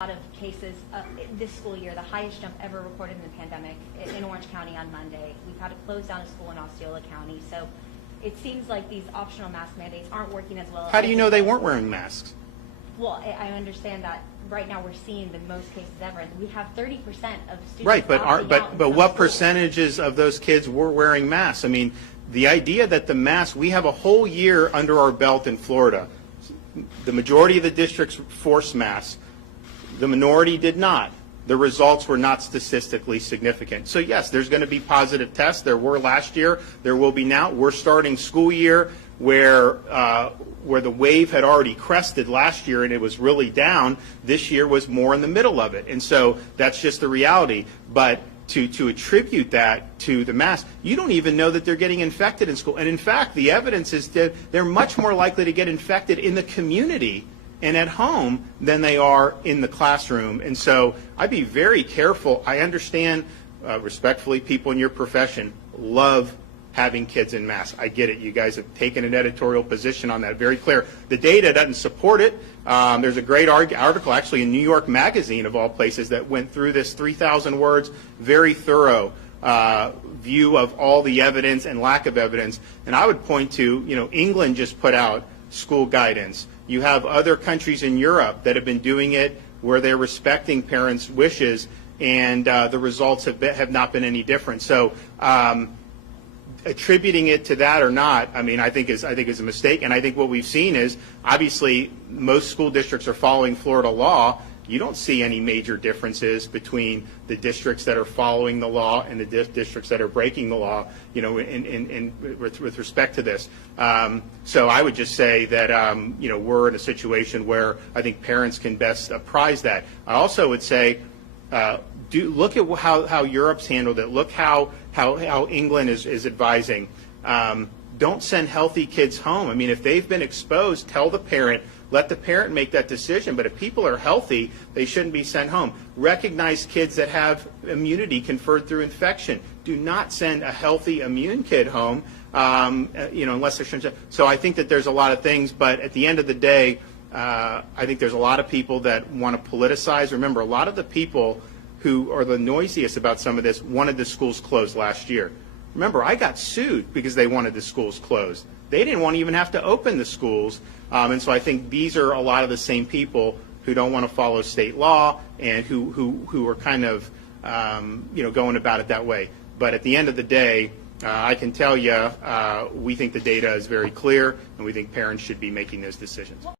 lot of cases this school year, the highest jump ever recorded in the pandemic in Orange County on Monday. We've had to close down a school in Osceola County. So it seems like these optional mask mandates aren't working as well. How do you know they weren't wearing masks? Well, I understand that right now we're seeing the most cases ever. And we have 30% of students. Right, but what percentages of those kids were wearing masks? I mean, the idea that the mask, we have a whole year under our belt in Florida. The majority of the districts forced masks. The minority did not. The results were not statistically significant. So yes, there's going to be positive tests. There were last year. There will be now. We're starting school year where the wave had already crested last year and it was really down. This year was more in the middle of it. And so that's just the reality. But to attribute that to the mask, you don't even know that they're getting infected in school. And in fact, the evidence is that they're much more likely to get infected in the community and at home than they are in the classroom. And so I'd be very careful. I understand, respectfully, people in your profession love having kids in masks. I get it. You guys have taken an editorial position on that, very clear. The data doesn't support it. There's a great article actually in New York Magazine, of all places, that went through this 3,000 words, very thorough view of all the evidence and lack of evidence. And I would point to, England just put out school guidance. You have other countries in Europe that have been doing it where they're respecting parents' wishes, and the results have not been any different. So attributing it to that or not, I think is a mistake. And I think what we've seen is, obviously, most school districts are following Florida law. You don't see any major differences between the districts that are following the law and the districts that are breaking the law, with respect to this. So I would just say that, we're in a situation where I think parents can best apprise that. I also would say, look at how Europe's handled it. Look how England is advising. Don't send healthy kids home. If they've been exposed, tell the parent. Let the parent make that decision. But if people are healthy, they shouldn't be sent home. Recognize kids that have immunity conferred through infection. Do not send a healthy immune kid home, unless they're. So I think that there's a lot of things. But at the end of the day, I think there's a lot of people that want to politicize. Remember, a lot of the people who are the noisiest about some of this wanted the schools closed last year. Remember, I got sued because they wanted the schools closed. They didn't want to even have to open the schools. And so I think these are a lot of the same people who don't want to follow state law and who are kind of, going about it that way. But at the end of the day, I can tell you, we think the data is very clear, and we think parents should be making those decisions.